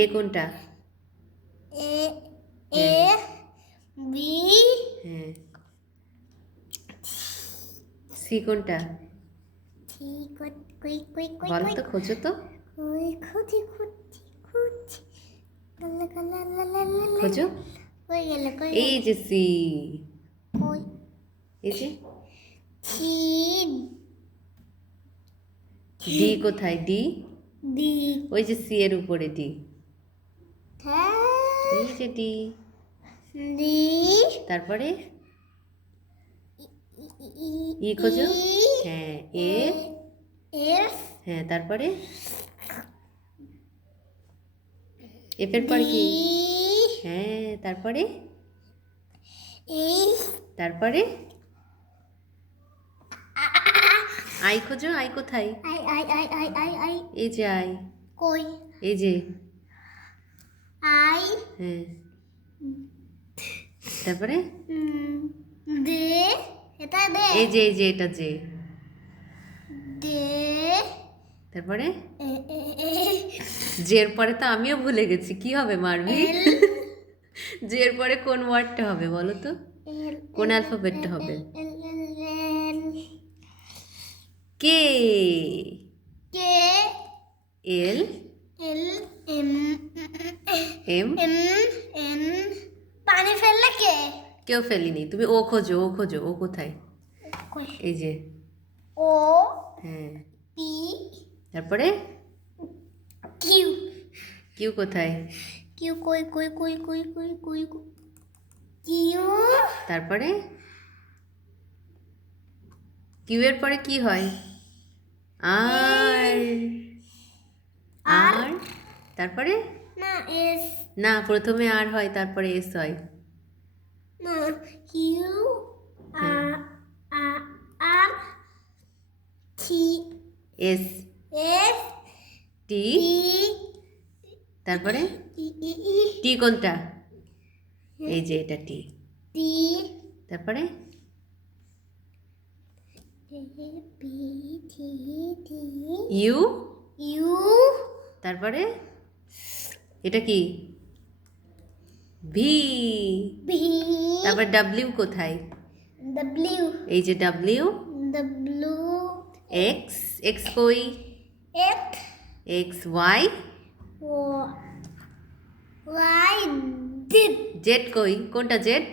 এ কোনটা? এ A B হ্যাঁ। C কোনটা? সি কই কই কই কই বলো তো, খোঁজো তো। ওই খুঁজি খুঁজি খুঁজি লালা লালা লালা লালা খোঁজো। কই গেল এই যে সি। কই এই যে সি ডি কোথায়? ডি ডি ওই যে সি এর উপরে ডি। হ্যাঁ এই যে ডি। ডি তারপরে ই ই খোঁজো। হ্যাঁ এ। এফ হ্যাঁ তারপরে এফ এর পরে ডি কি? হ্যাঁ তারপরে এই তারপরে আই খোঁজো। আই কোথায়? I I I I I I এই যে আই। কই এই যে। আই হ্যাঁ তারপরে দে এটা দে এই যে এই যে এটা যে। দে তারপরে এ এ এ জের পরে তো আমিও ভুলে গেছি, কি হবে মারবি? এল জের পরে কোন ওয়ার্ডটা হবে বলো তো? এল কোন অ্যালফাবেটটা হবে? L L L K. K L L M M. M N পানি ফেললে কে কেউ ফেলিনি, তুমি ও খোঁজো। ও খোঁজো। ও কোথায়? কই এই যে। ও হ্যাঁ পি তারপরে কিউ কিউ কোথায়? কিউ কই কই কই কই কই কই কিউ তারপরে কিউ এর পরে কি হয়? আর। আর তারপরে না এস না, প্রথমে আর হয় তারপরে এস হয়। না কিউ আর আর T S S T. T তারপরে ই ই ই টি কোনটা? এই যে এটা টি। টি তারপরে A B T T U. U তারপরে এটা কি? ভি। ভি তারপর ডাব্লিউ কোথায়? ডব্লিউ এই যে ডাব্লিউ। W X. এক্স কই? X X Y. Y Z Z কই? কোনটা জেড?